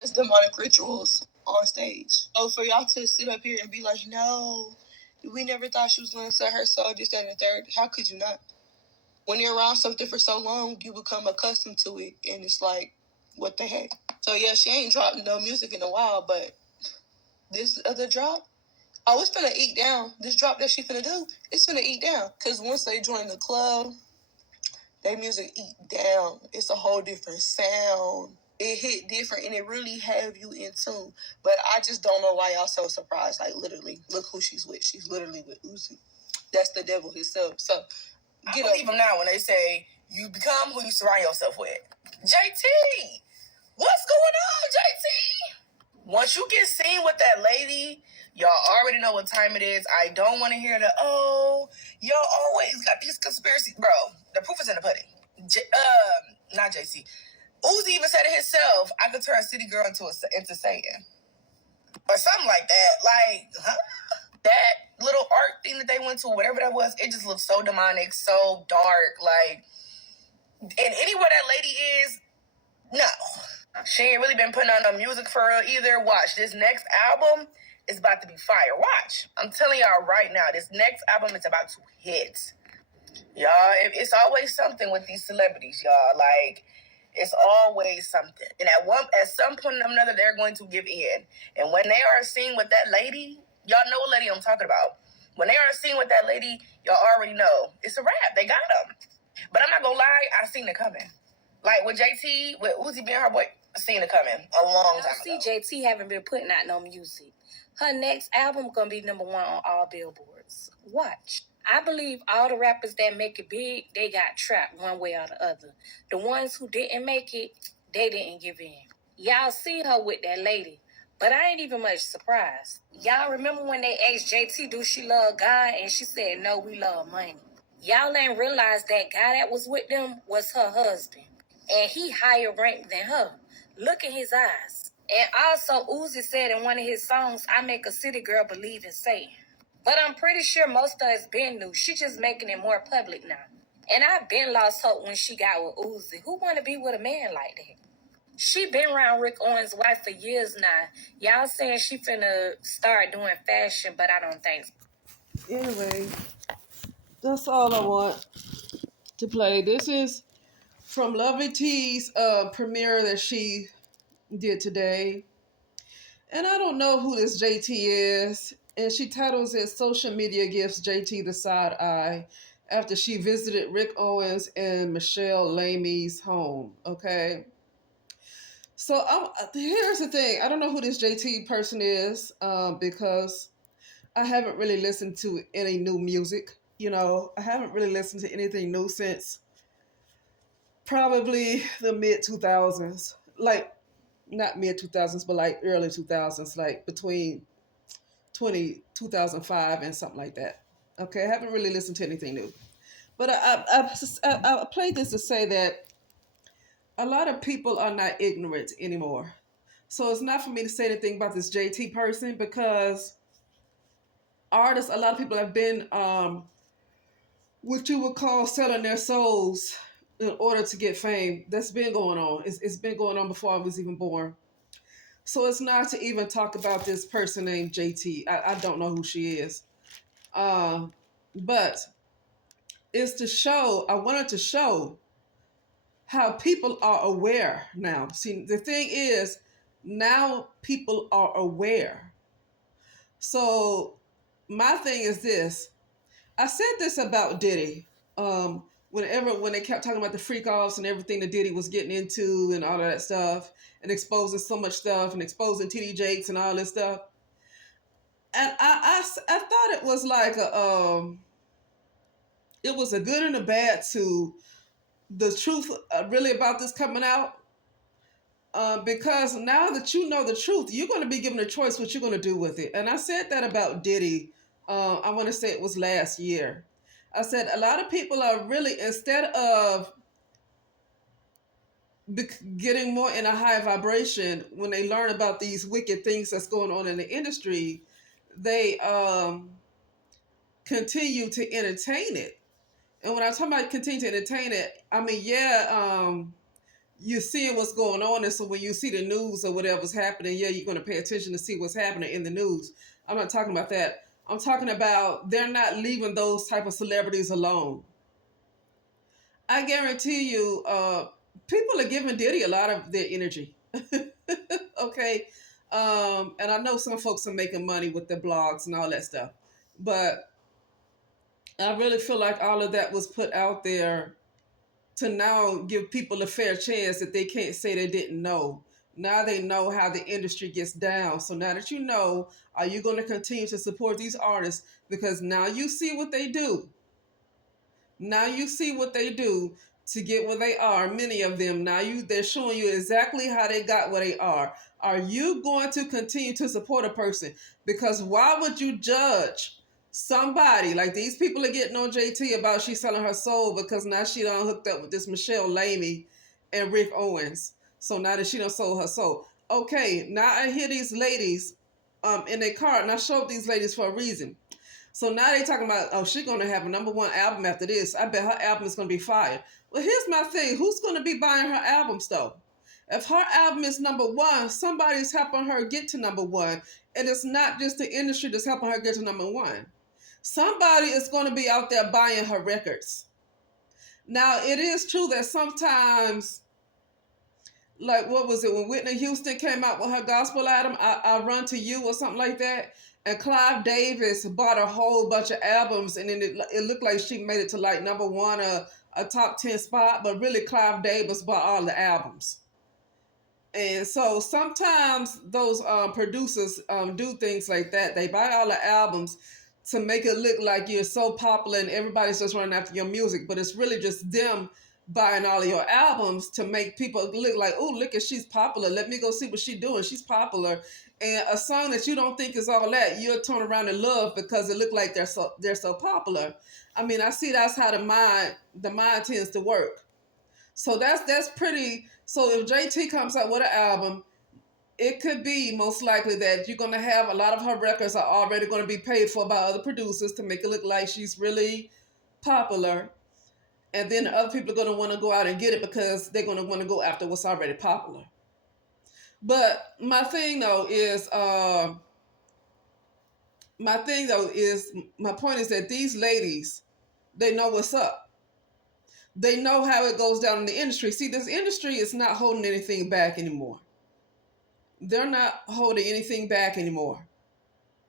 It's demonic rituals on stage. Oh, for y'all to sit up here and be like, no, we never thought she was going to sell her soul, this, that, and the third. How could you not? When you're around something for so long, you become accustomed to it, and it's like, what the heck? So yeah, she ain't dropped no music in a while, but this other drop, oh, it's finna eat down. This drop that she finna do, it's finna eat down. Cause once they join the club, their music eat down. It's a whole different sound. It hit different and it really have you in tune. But I just don't know why y'all so surprised. Like literally, look who she's with. She's literally with Uzi. That's the devil himself. So I believe them now when they say you become who you surround yourself with. JT, what's going on, JT? Once you get seen with that lady, y'all already know what time it is. I don't want to hear the, oh, y'all always got these conspiracies. Bro, the proof is in the pudding. Not JC. Uzi even said it himself. I could turn a city girl into Satan. Or something like that. Like, huh? That little art thing that they went to, whatever that was, it just looked so demonic, so dark. Like, and anywhere that lady is, no. She ain't really been putting out no music for her either. Watch, this next album is about to be fire. Watch. I'm telling y'all right now, this next album is about to hit. Y'all, it's always something with these celebrities, y'all. Like, it's always something. And at some point or another, they're going to give in. And when they are seen with that lady, y'all know what lady I'm talking about. When they are seen with that lady, y'all already know. It's a wrap. They got them. But I'm not gonna lie, I seen it coming. Like with JT, with Uzi being her boy, I seen it coming a long time ago. JT haven't been putting out no music. Her next album gonna be number one on all billboards. Watch. I believe all the rappers that make it big, they got trapped one way or the other. The ones who didn't make it, they didn't give in. Y'all see her with that lady, but I ain't even much surprised. Y'all remember when they asked JT, do she love God? And she said, no, we love money. Y'all ain't realized that guy that was with them was her husband. And he higher ranked than her. Look at his eyes. And also, Uzi said in one of his songs, I make a city girl believe in Satan. But I'm pretty sure most of us been knew. She just making it more public now. And I've been lost hope when she got with Uzi. Who want to be with a man like that? She been around Rick Owens' wife for years now. Y'all saying she finna start doing fashion, but I don't think so. Anyway, that's all I want to play. This is from Lovely T's premiere that she did today. And I don't know who this JT is. And she titles it Social Media Gives JT the Side Eye after she visited Rick Owens and Michelle Lamy's home. Okay. So here's the thing. I don't know who this JT person is because I haven't really listened to any new music. You know, I haven't really listened to anything new since probably the mid 2000s. Like, not mid 2000s, but like early 2000s, like between 2005 and something like that. Okay, I haven't really listened to anything new. But I played this to say that a lot of people are not ignorant anymore. So it's not for me to say anything about this JT person because artists, a lot of people have been what you would call selling their souls in order to get fame. That's been going on. It's been going on before I was even born. So it's not to even talk about this person named JT. I don't know who she is. But it's to show, I wanted to show how people are aware now. See, the thing is, now people are aware. So my thing is this. I said this about Diddy. When they kept talking about the freak offs and everything that Diddy was getting into and all of that stuff and exposing so much stuff and exposing TD Jakes and all this stuff. And I thought it was like it was a good and a bad to the truth really about this coming out. Because now that you know the truth, you're going to be given a choice what you're going to do with it. And I said that about Diddy. I want to say it was last year. I said a lot of people are really, instead of getting more in a high vibration when they learn about these wicked things that's going on in the industry, they continue to entertain it. And when I talk about continue to entertain it, I mean, yeah, you're seeing what's going on. And so when you see the news or whatever's happening, yeah, you're going to pay attention to see what's happening in the news. I'm not talking about that. I'm talking about they're not leaving those type of celebrities alone. I guarantee you, people are giving Diddy a lot of their energy. Okay. And I know some folks are making money with their blogs and all that stuff. But I really feel like all of that was put out there to now give people a fair chance that they can't say they didn't know. Now they know how the industry gets down. So now that you know, are you going to continue to support these artists? Because now you see what they do. Now you see what they do to get where they are. Many of them now they're showing you exactly how they got where they are. Are you going to continue to support a person? Because why would you judge somebody like these people are getting on JT about she selling her soul because now she done hooked up with this Michelle Lamy and Rick Owens. So now that she done sold her soul. Okay, now I hear these ladies in their car, and I showed these ladies for a reason. So now they talking about, oh, she's gonna have a #1 album after this. I bet her album is gonna be fire. Well, here's my thing: who's gonna be buying her albums though? If her album is #1, somebody's helping her get to #1, and it's not just the industry that's helping her get to #1. Somebody is going to be out there buying her records. Now, it is true that sometimes, like what was it when Whitney Houston came out with her gospel album, I Run to You or something like that, and Clive Davis bought a whole bunch of albums, and then it looked like she made it to like #1 or a top 10 spot, but really Clive Davis bought all the albums. And so sometimes those producers do things like that. They buy all the albums to make it look like you're so popular and everybody's just running after your music, but it's really just them buying all of your albums to make people look like, oh, look at she's popular. Let me go see what she's doing. She's popular. And a song that you don't think is all that, you'll turn around and love because it look like they're so popular. I mean, I see that's how the mind tends to work. So that's pretty. So if JT comes out with an album, it could be most likely that you're going to have a lot of her records are already going to be paid for by other producers to make it look like she's really popular. And then other people are going to want to go out and get it because they're going to want to go after what's already popular. But my point is that these ladies, they know what's up. They know how it goes down in the industry. See, this industry is not holding anything back anymore. They're not holding anything back anymore.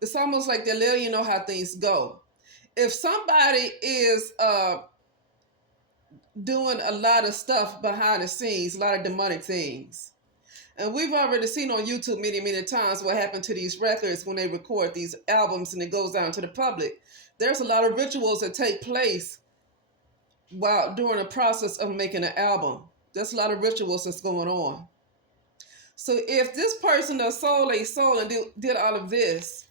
It's almost like they're letting you know how things go. If somebody is doing a lot of stuff behind the scenes, a lot of demonic things, and we've already seen on YouTube many, many times what happened to these records when they record these albums and it goes down to the public. There's a lot of rituals that take place while during the process of making an album. There's a lot of rituals that's going on. So if this person that sold a soul and did all of this,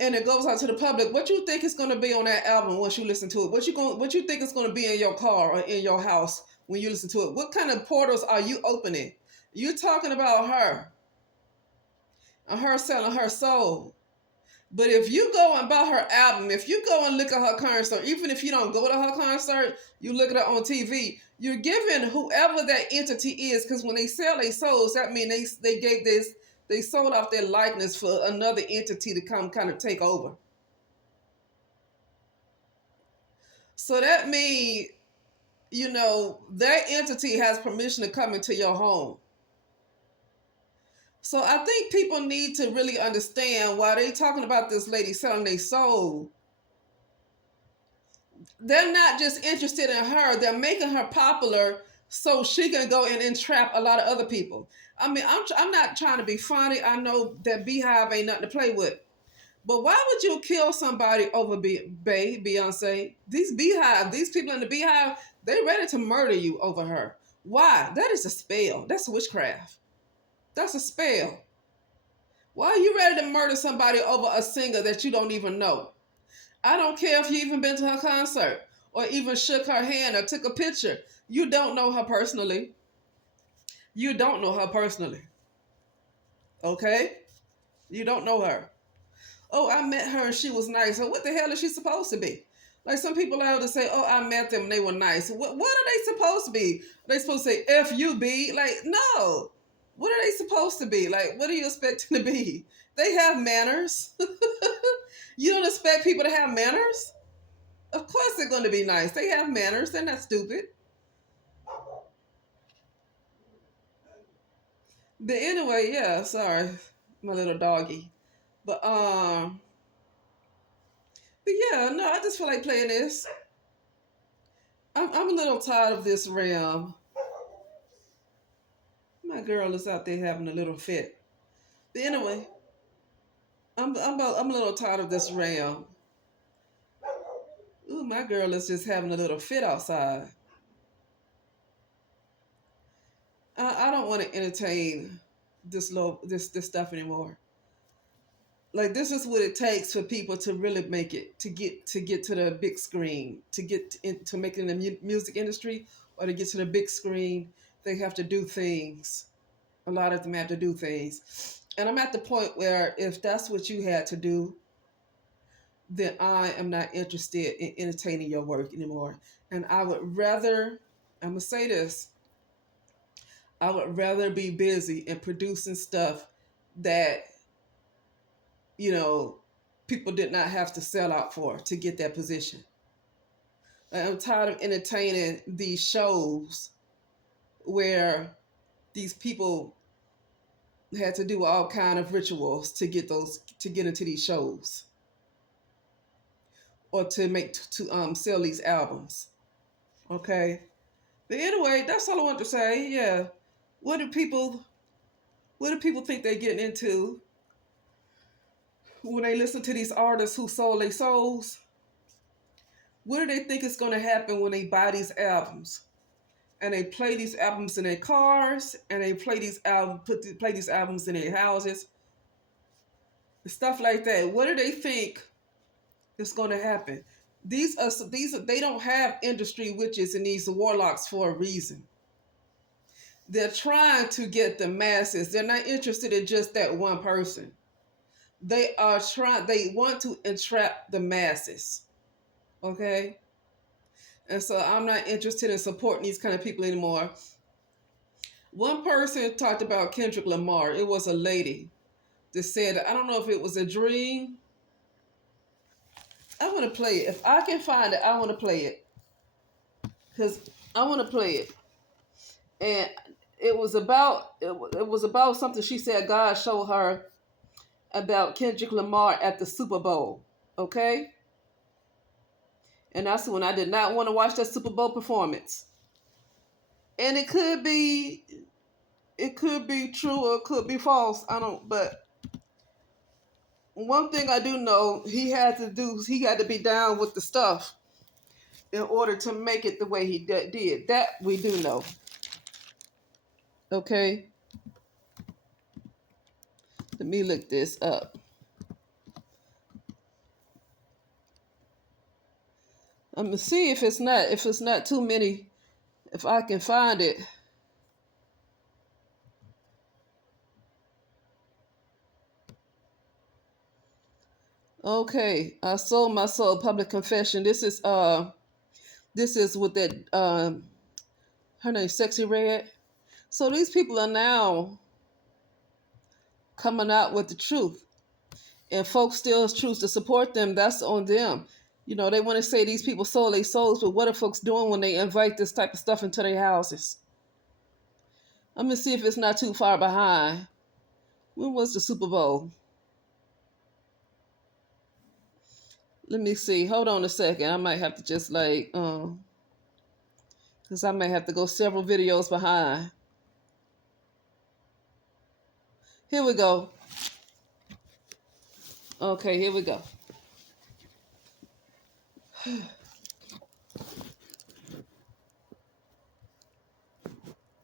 and it goes out to the public, what you think is going to be on that album once you listen to it? What you think is going to be in your car or in your house when you listen to it? What kind of portals are you opening? You're talking about her and her selling her soul. But if you go and buy her album, if you go and look at her concert, even if you don't go to her concert, you look at her on TV, you're giving whoever that entity is, because when they sell their souls, that means they sold off their likeness for another entity to come kind of take over. So that means, that entity has permission to come into your home. So I think people need to really understand why they talking about this lady selling their soul. They're not just interested in her. They're making her popular so she can go and entrap a lot of other people. I mean, I'm not trying to be funny. I know that Beehive ain't nothing to play with. But why would you kill somebody over Beyonce? These people in the Beehive, they ready to murder you over her. Why? That is a spell. That's witchcraft. That's a spell. Why are you ready to murder somebody over a singer that you don't even know? I don't care if you even been to her concert or even shook her hand or took a picture. You don't know her personally. You don't know her personally. Okay? You don't know her. Oh, I met her and she was nice. So what the hell is she supposed to be? Like some people out to say, "Oh, I met them and they were nice." What are they supposed to be? Are they supposed to say "F you be"? Like, no. What are they supposed to be? Like, what are you expecting to be? They have manners. You don't expect people to have manners? Of course they're going to be nice. They have manners. They're not stupid. But anyway, yeah. Sorry, my little doggy. But but yeah, no. I just feel like playing this. I'm a little tired of this realm. My girl is out there having a little fit. But anyway, I'm a little tired of this realm. Ooh, my girl is just having a little fit outside. I don't want to entertain this stuff anymore. Like this is what it takes for people to really make it to get to the big screen, to get into making the music industry, or to get to the big screen. They have to do things. A lot of them have to do things, and I'm at the point where if that's what you had to do, then I am not interested in entertaining your work anymore. And I would rather, I'm gonna say this, I would rather be busy in producing stuff that, you know, people did not have to sell out for to get that position. Like, I'm tired of entertaining these shows where these people had to do all kind of rituals to get into these shows or to sell these albums. Okay. But anyway, that's all I want to say. Yeah. What do people think they're getting into when they listen to these artists who sold their souls? What do they think is going to happen when they buy these albums and they play these albums in their cars and they play play these albums in their houses, stuff like that? What do they think is going to happen? They don't have industry witches and these warlocks for a reason. They're trying to get the masses. They're not interested in just that one person. They want to entrap the masses. Okay? And so I'm not interested in supporting these kind of people anymore. One person talked about Kendrick Lamar. It was a lady that said, I don't know if it was a dream. I want to play it. If I can find it, I want to play it. Because I want to play it. And it was about something she said God showed her about Kendrick Lamar at the Super Bowl. Okay? And that's when I did not want to watch that Super Bowl performance. And it could be true or it could be false. But one thing I do know, he had to be down with the stuff in order to make it the way he did. That we do know. Okay? Let me look this up. I'm gonna see if it's not too many, if I can find it. Okay, I sold my soul. Public confession. This is with that her name Sexy Red. So these people are now coming out with the truth, and folks still choose to support them. That's on them. You know, they want to say these people sold their souls, but what are folks doing when they invite this type of stuff into their houses? I'm gonna see if it's not too far behind. When was the Super Bowl? Let me see. Hold on a second. I might have to just because I may have to go several videos behind. Here we go. Okay, here we go.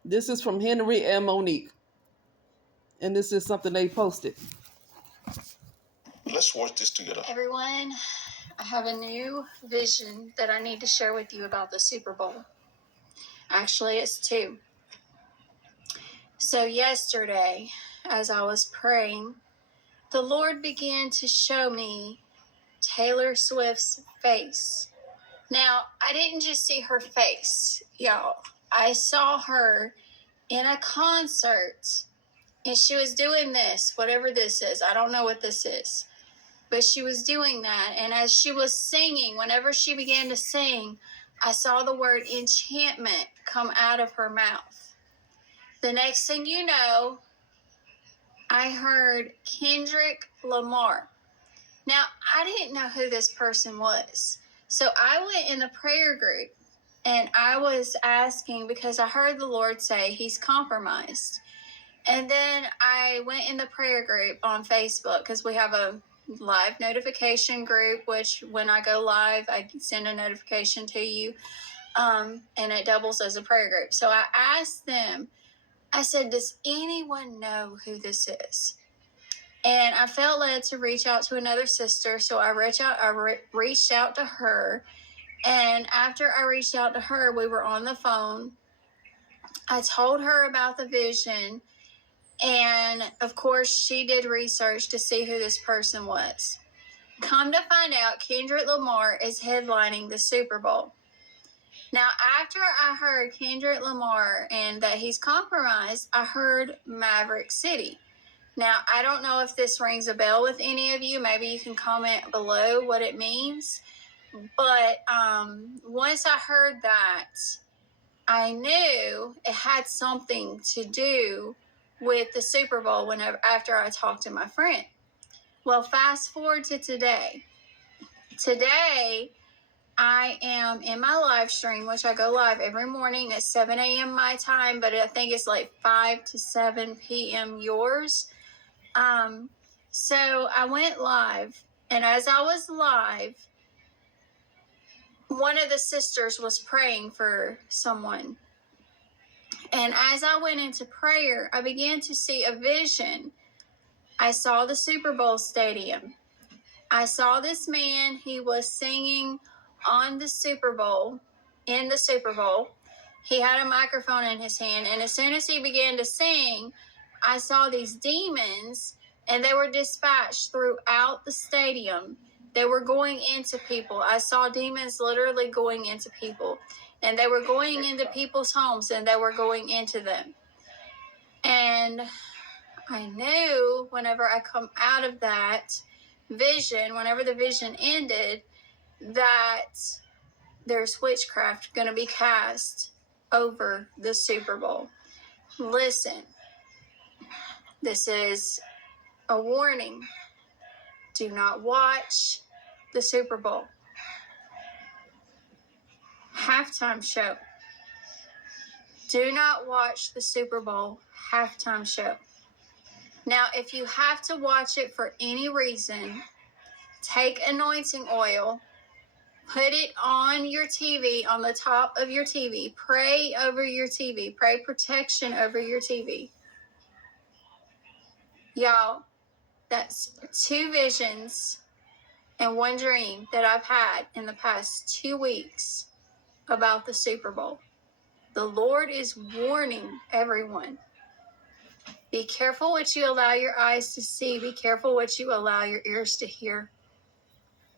This is from Henry and Monique. And this is something they posted. Let's watch this together. Everyone, I have a new vision that I need to share with you about the Super Bowl. Actually, it's two. So yesterday, as I was praying, the Lord began to show me Taylor Swift's face Now, I didn't just see her face, y'all. I saw her in a concert, and she was doing this, whatever this is. I don't know what this is. But she was doing that, and as she was singing, whenever she began to sing, I saw the word enchantment come out of her mouth. The next thing you know, I heard Kendrick Lamar. Now, I didn't know who this person was. So I went in the prayer group, and I was asking because I heard the Lord say he's compromised. And then I went in the prayer group on Facebook because we have a live notification group, which when I go live, I send a notification to you, and it doubles as a prayer group. So I asked them, I said, does anyone know who this is? And I felt led to reach out to another sister. So I reached out to her. And after I reached out to her, we were on the phone. I told her about the vision. And of course, she did research to see who this person was. Come to find out, Kendrick Lamar is headlining the Super Bowl. Now, after I heard Kendrick Lamar and that he's compromised, I heard Maverick City. Now, I don't know if this rings a bell with any of you. Maybe you can comment below what it means. But once I heard that, I knew it had something to do with the Super Bowl after I talked to my friend. Well, fast forward to today. Today, I am in my live stream, which I go live every morning at 7 a.m. my time, but I think it's like 5 to 7 p.m. yours. So I went live, and as I was live, one of the sisters was praying for someone. And as I went into prayer, I began to see a vision. I saw the Super Bowl stadium. I saw this man. He was singing on the Super Bowl, in the Super Bowl. He had a microphone in his hand. And as soon as he began to sing, I saw these demons, and they were dispatched throughout the stadium. They were going into people. I saw demons literally going into people. And they were going into people's homes, and they were going into them. And I knew whenever I come out of that vision, whenever the vision ended, that there's witchcraft going to be cast over the Super Bowl. Listen, this is a warning. Do not watch the Super Bowl halftime show. Do not watch the Super Bowl halftime show. Now, if you have to watch it for any reason, take anointing oil, put it on your TV, on the top of your TV. Pray over your TV. Pray protection over your TV. Y'all, that's 2 visions and 1 dream that I've had in the past 2 weeks about the Super Bowl. The Lord is warning everyone. Be careful what you allow your eyes to see. Be careful what you allow your ears to hear.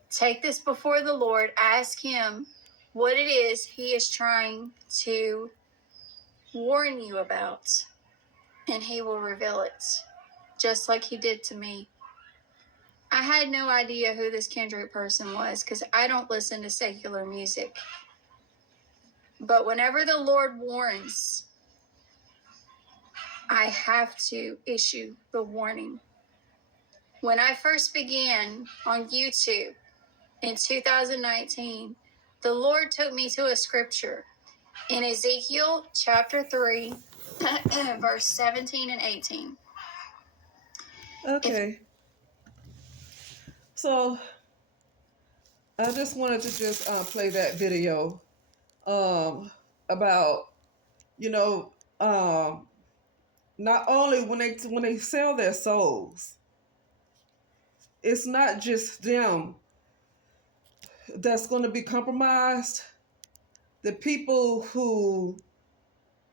Take this before the Lord. Ask Him what it is He is trying to warn you about, and He will reveal it, just like He did to me. I had no idea who this Kendrick person was because I don't listen to secular music. But whenever the Lord warns, I have to issue the warning. When I first began on YouTube in 2019, the Lord took me to a scripture in Ezekiel chapter 3, verse 17 and 18. Okay. So I just wanted to just play that video about, not only when they sell their souls, it's not just them that's going to be compromised. The people who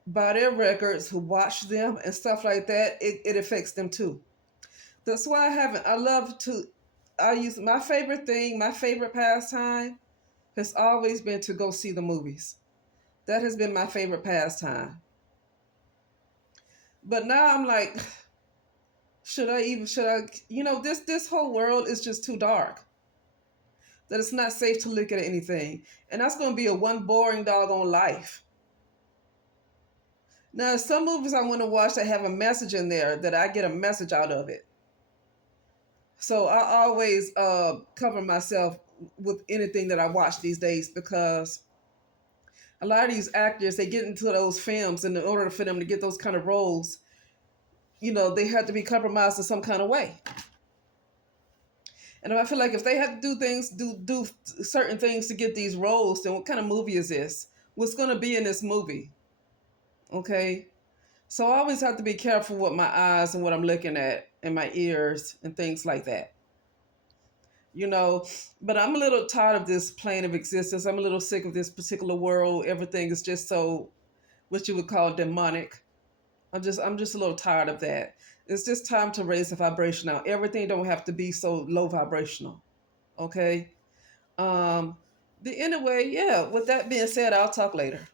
buy their records, who watch them and stuff like that, it affects them too. That's why I use my favorite pastime has always been to go see the movies. That has been my favorite pastime. But now I'm like, this whole world is just too dark. That it's not safe to look at anything. And that's going to be a one boring doggone life. Now, some movies I want to watch that have a message in there that I get a message out of it. So I always cover myself with anything that I watch these days, because a lot of these actors, they get into those films, and in order for them to get those kind of roles, they have to be compromised in some kind of way. And I feel like if they have to do certain things to get these roles, then what kind of movie is this? What's going to be in this movie? Okay? So I always have to be careful with my eyes and what I'm looking at, and my ears and things like that. But I'm a little tired of this plane of existence. I'm a little sick of this particular world. Everything is just so, what you would call, demonic. I'm just a little tired of that. It's just time to raise the vibration now. Everything don't have to be so low vibrational. Okay? Anyway, yeah, with that being said, I'll talk later.